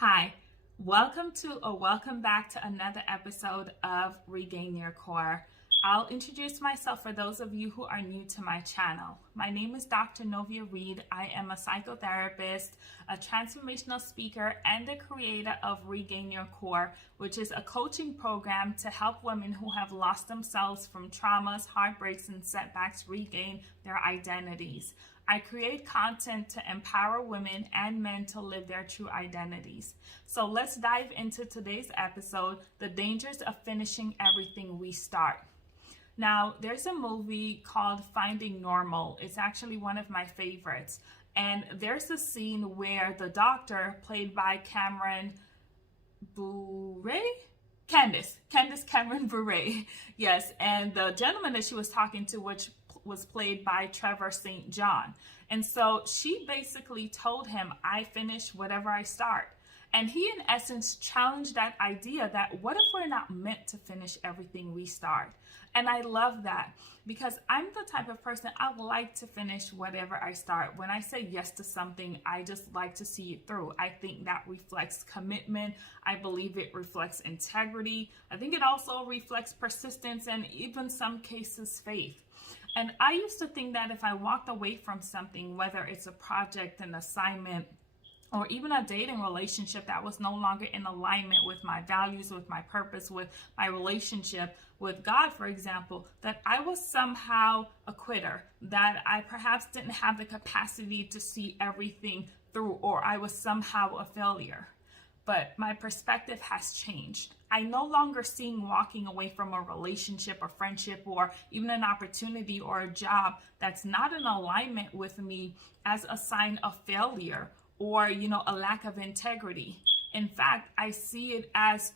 Hi, welcome back to another episode of Regain Your Core. I'll introduce myself for those of you who are new to my channel. My name is Dr. Novia Reed. I am a psychotherapist, a transformational speaker, and the creator of Regain Your Core, which is a coaching program to help women who have lost themselves from traumas, heartbreaks, and setbacks regain their identities. I create content to empower women and men to live their true identities. So let's dive into today's episode, the dangers of finishing everything we start. Now, there's a movie called Finding Normal. It's actually one of my favorites. And there's a scene where the doctor, played by Candace Cameron Bure. Yes, and the gentleman that she was talking to, which was played by Trevor St. John. And so she basically told him, I finish whatever I start. And he, in essence, challenged that idea that what if we're not meant to finish everything we start? And I love that because I'm the type of person, I like to finish whatever I start. When I say yes to something, I just like to see it through. I think that reflects commitment. I believe it reflects integrity. I think it also reflects persistence and even some cases faith. And I used to think that if I walked away from something, whether it's a project, an assignment, or even a dating relationship that was no longer in alignment with my values, with my purpose, with my relationship with God, for example, that I was somehow a quitter, that I perhaps didn't have the capacity to see everything through, or I was somehow a failure. But my perspective has changed. I no longer see walking away from a relationship or friendship or even an opportunity or a job that's not in alignment with me as a sign of failure or, a lack of integrity. In fact, I see it as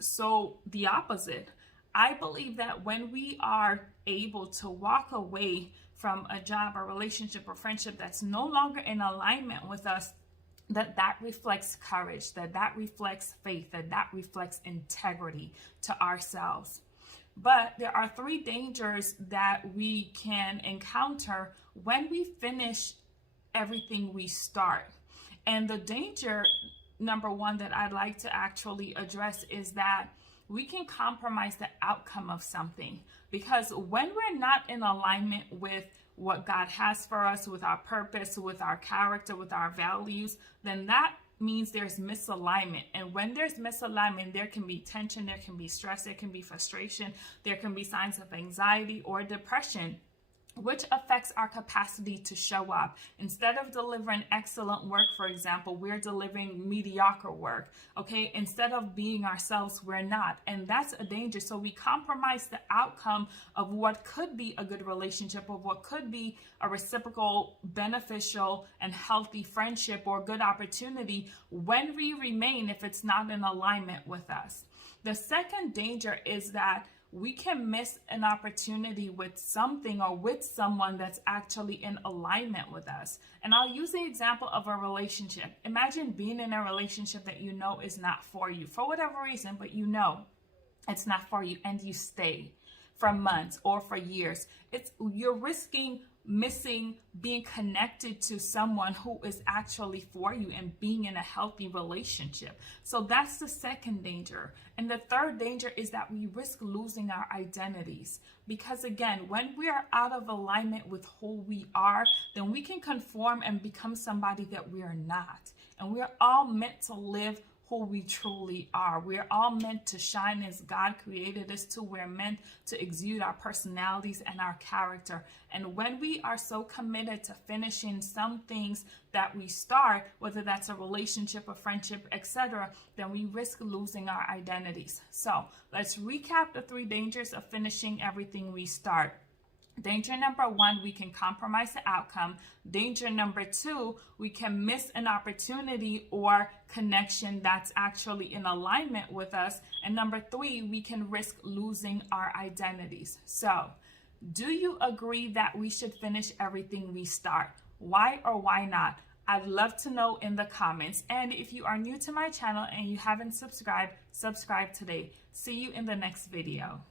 the opposite. I believe that when we are able to walk away from a job or relationship or friendship that's no longer in alignment with us, that reflects courage, that reflects faith, that reflects integrity to ourselves. But there are three dangers that we can encounter when we finish everything we start. And the danger, number one, that I'd like to actually address is that we can compromise the outcome of something. Because when we're not in alignment with what God has for us, with our purpose, with our character, with our values, then that means there's misalignment. And when there's misalignment, there can be tension, there can be stress, there can be frustration, there can be signs of anxiety or depression, which affects our capacity to show up. Instead of delivering excellent work, for example, we're delivering mediocre work, okay? Instead of being ourselves, we're not. And that's a danger. So we compromise the outcome of what could be a good relationship, of what could be a reciprocal, beneficial, and healthy friendship or good opportunity when we remain if it's not in alignment with us. The second danger is that we can miss an opportunity with something or with someone that's actually in alignment with us. And I'll use the example of a relationship. Imagine being in a relationship that you know is not for you for whatever reason, but you know it's not for you and you stay for months or for years. You're risking missing being connected to someone who is actually for you and being in a healthy relationship. So that's the second danger. And the third danger is that we risk losing our identities. Because again, when we are out of alignment with who we are, then we can conform and become somebody that we are not. And we are all meant to live who we truly are. We're all meant to shine as God created us to. We're meant to exude our personalities and our character. And when we are so committed to finishing some things that we start, whether that's a relationship, a friendship, etc., then we risk losing our identities. So let's recap the three dangers of finishing everything we start. Danger number one, we can compromise the outcome. Danger number two, we can miss an opportunity or connection that's actually in alignment with us. And number three, we can risk losing our identities. So, do you agree that we should finish everything we start? Why or why not? I'd love to know in the comments. And if you are new to my channel and you haven't subscribed, subscribe today. See you in the next video.